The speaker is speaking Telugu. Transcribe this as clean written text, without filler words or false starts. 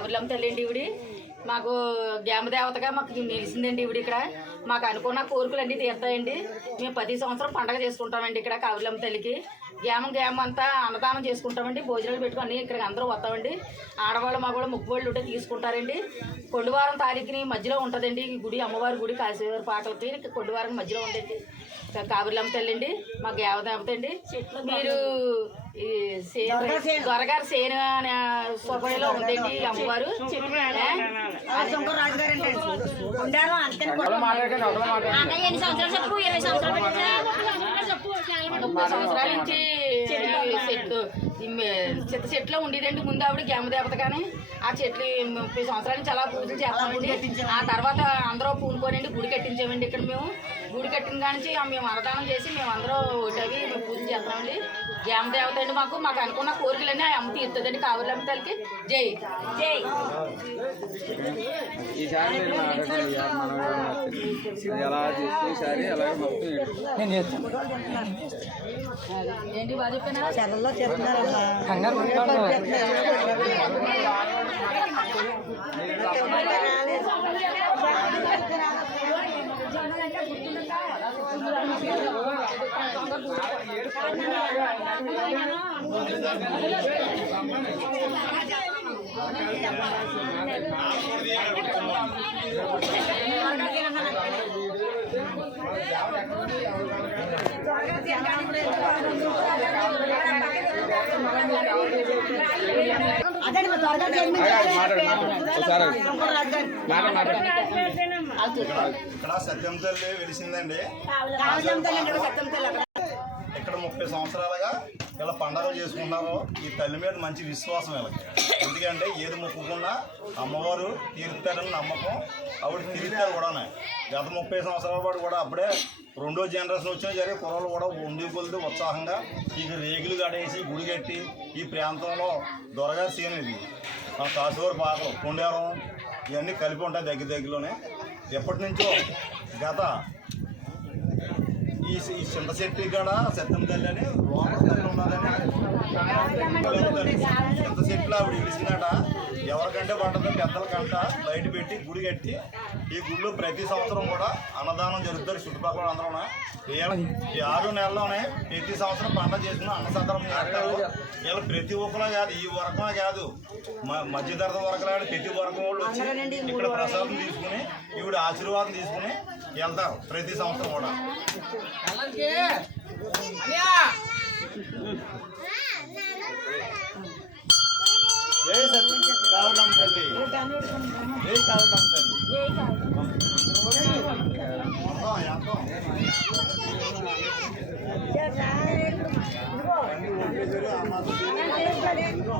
కావుర్లమ్మ తల్లి అండి ఈవిడి. మాకు గ్రామదేవతగా మాకు నిలిచిందండి ఈవిడ. ఇక్కడ మాకు అనుకున్న కోరికలు అన్నీ తీరుతాయండి. మేము ప్రతి సంవత్సరం పండగ చేసుకుంటామండి ఇక్కడ కావుర్లమ్మ తల్లికి. గ్రామం అంతా అన్నదానం చేసుకుంటామండి. భోజనాలు పెట్టుకొని ఇక్కడికి అందరూ వస్తామండి. ఆడవాళ్ళు మగవాళ్ళు ముక్కుబళ్ళు ఉంటే తీసుకుంటారండి. కొండవారం తారీఖుని మధ్యలో ఉంటుందండి ఈ గుడి, అమ్మవారి గుడి కాశీవారి పాటలకి కొండవారం మధ్యలో ఉందండి కావుర్లమ్మ తల్లి అండి. మా గ్రామదేవత అండి. మీరు ఈ దొరగారు సేను అనే సొబడిలో ఉందండి అమ్మవారు. 30 సంవత్సరాల నుంచి చిత్త చెట్లో ఉండేదండి ముందు ఆవిడ గ్రామదేవత. కానీ ఆ చెట్లు 30 సంవత్సరాల నుంచి అలా పూజలు చేస్తామండి. ఆ తర్వాత అందరూ పూనుకోనండి గుడి కట్టించామండి. ఇక్కడ మేము గుడి కట్టిన కానించి మేము అన్నదానం చేసి మేము అందరూ ఒకటి మేము పూజలు చేస్తామండి. గ్రామదేవత అండి. మాకు అనుకున్న కోరికలన్నీ ఆ అమ్మ తీరుతుందండి. కావుర్లమ్మ తల్లికి జై జై. ఏంటి బాగా చెప్పాను చల్లల్లో చెప్తున్నారు. ఇక్కడ సత్యం తల్లి వెలిసిందండి. ఇక్కడ 30 సంవత్సరాలుగా ఇలా పండుగలు చేసుకున్నారు. ఈ తల్లి మీద మంచి విశ్వాసం వీళ్ళకి. ఎందుకంటే ఏది మొక్కుకున్నా అమ్మవారు తీరుతారని నమ్మకం. ఆవిడ తీరుతారు కూడా. గత 30 సంవత్సరాల పాటు కూడా అప్పుడే 2వ జనరేషన్ వచ్చినా సరే కుర్రలు కూడా ఉండి కొలిది ఉత్సాహంగా ఇక రేగులు గడేసి గుడి కట్టి ఈ ప్రాంతంలో దొరగారి సీన్ ఇది కాశీవారి పాకలు కొండేరం ఇవన్నీ కలిపి ఉంటాయి దగ్గరలోనే. ఎప్పటి నుంచో గత ఈ చింత చెట్టు కూడా సత్యం తల్లి అని ఉన్నదని చింత చెట్లు ఆవిడ ఇడిసినట ఎవరికంటే పడ్డదో పెద్దలకంట బయట పెట్టి గుడి కట్టి ఈ గుడిలో ప్రతి సంవత్సరం కూడా అన్నదానం జరుగుతారు. చుట్టుపక్కల అందరూ ఈ 6 నెలల్లోనే ప్రతి సంవత్సరం పండుగ చేసుకుని అన్నసంతరం చేస్తారు. వీళ్ళు ప్రతి ఒక్కరు కాదు, ఈ వరకమే కాదు, మధ్యతరగతి వరకలు ప్రతి వరకం వాళ్ళు వచ్చి ఇక్కడ ప్రసాదం తీసుకుని ఈవిడ ఆశీర్వాదం తీసుకుని వెళ్తారు ప్రతి సంవత్సరం కూడా. జై సత్యం కావుర్లమ్మ తల్లి. జై కావుర్లమ్మ తల్లి. ఎంతో